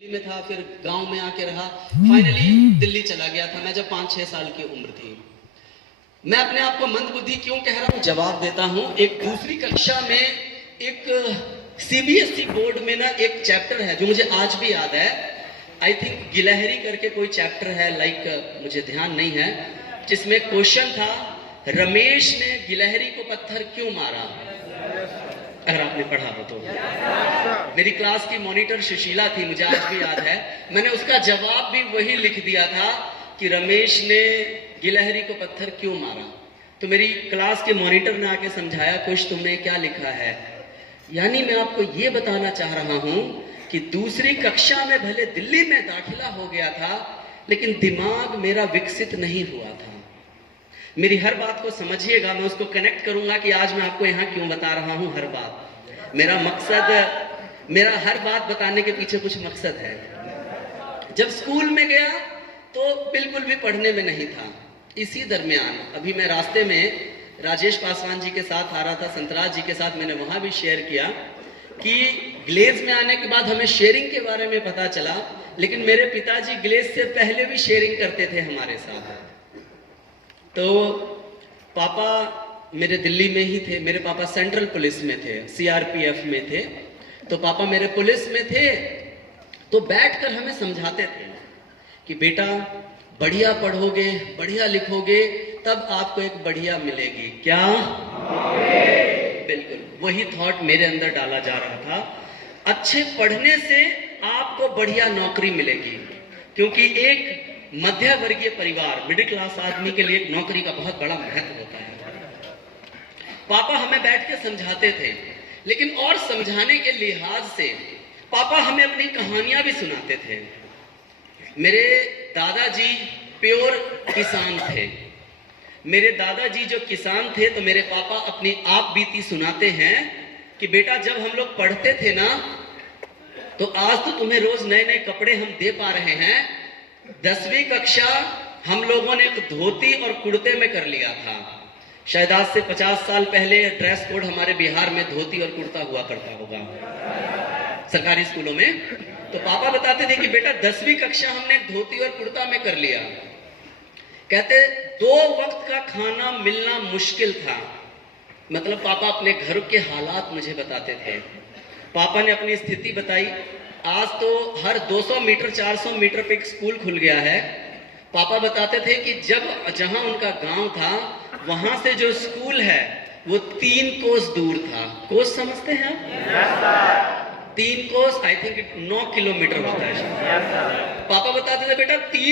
दिल्ली में था, फिर गांव में आके रहा, फाइनली दिल्ली चला गया था मैं जब 5-6 साल की उम्र थी। मैं अपने आप को मंदबुद्धि क्यों कह रहा हूं, जवाब देता हूं। एक दूसरी कक्षा में एक सीबीएसई बोर्ड में ना एक चैप्टर है जो मुझे आज भी याद है। आई थिंक गिलहरी करके कोई चैप्टर है, मुझे ध्यान नहीं है, जिसमें क्वेश्चन था रमेश ने गिलहरी को पत्थर क्यों मारा। अगर आपने पढ़ा हो तो। मेरी क्लास की मॉनिटर सुशीला थी, मुझे आज भी याद है, मैंने उसका जवाब भी वही लिख दिया था कि रमेश ने गिलहरी को पत्थर क्यों मारा। तो मेरी क्लास के मॉनिटर ने आके समझाया, कुछ तुमने क्या लिखा है। यानी मैं आपको ये बताना चाह रहा हूं कि दूसरी कक्षा में भले दिल्ली में दाखिला हो गया था, लेकिन दिमाग मेरा विकसित नहीं हुआ था। मेरी हर बात को समझिएगा, मैं उसको कनेक्ट करूंगा कि आज मैं आपको यहाँ क्यों बता रहा हूं हर बात। मेरा हर बात बताने के पीछे कुछ मकसद है। जब स्कूल में गया तो बिल्कुल भी पढ़ने में नहीं था। इसी दरमियान अभी मैं रास्ते में राजेश पासवान जी के साथ आ रहा था, संतराज जी के साथ, मैंने वहां भी शेयर किया कि ग्लेज में आने के बाद हमें शेयरिंग के बारे में पता चला, लेकिन मेरे पिताजी ग्लेज से पहले भी शेयरिंग करते थे हमारे साथ। तो पापा मेरे दिल्ली में ही थे, मेरे पापा सेंट्रल पुलिस में थे, सीआरपीएफ में थे। तो पापा मेरे पुलिस में थे, तो बैठकर हमें समझाते थे कि बेटा बढ़िया पढ़ोगे, बढ़िया लिखोगे, तब आपको एक बढ़िया मिलेगी। क्या? बिल्कुल वही थॉट मेरे अंदर डाला जा रहा था। अच्छे पढ़ने से आपको बढ़िया नौकरी मिलेगी, क्योंकि एक मध्य वर्गीय परिवार, मिडिल क्लास आदमी के लिए नौकरी का बहुत बड़ा महत्व होता है। पापा हमें बैठ के समझाते थे, लेकिन और समझाने के लिहाज से पापा हमें अपनी कहानियां भी सुनाते थे। मेरे दादाजी प्योर किसान थे। मेरे दादाजी जो किसान थे, तो मेरे पापा अपनी आप बीती सुनाते हैं कि बेटा जब हम लोग पढ़ते थे ना, तो आज तो तुम्हें रोज नए नए कपड़े हम दे पा रहे हैं, 10वीं कक्षा हम लोगों ने एक धोती और कुर्ते में कर लिया था। शायद आज से 50 साल पहले ड्रेस कोड हमारे बिहार में धोती और कुर्ता हुआ करता होगा सरकारी स्कूलों में। तो पापा बताते थे कि बेटा 10वीं कक्षा हमने धोती और कुर्ता में कर लिया। कहते 2 वक्त का खाना मिलना मुश्किल था। मतलब पापा अपने घर के हालात मुझे बताते थे। पापा ने अपनी स्थिति बताई। आज तो हर 200 मीटर 400 मीटर पे एक स्कूल खुल गया है। पापा बताते थे कि जहां उनका गांव था, वहां से जो स्कूल है वो 3 कोस दूर था। कोस समझते हैं आप? 3 कोस आई थिंक 9 किलोमीटर होता है। पापा बताते थे बेटा 3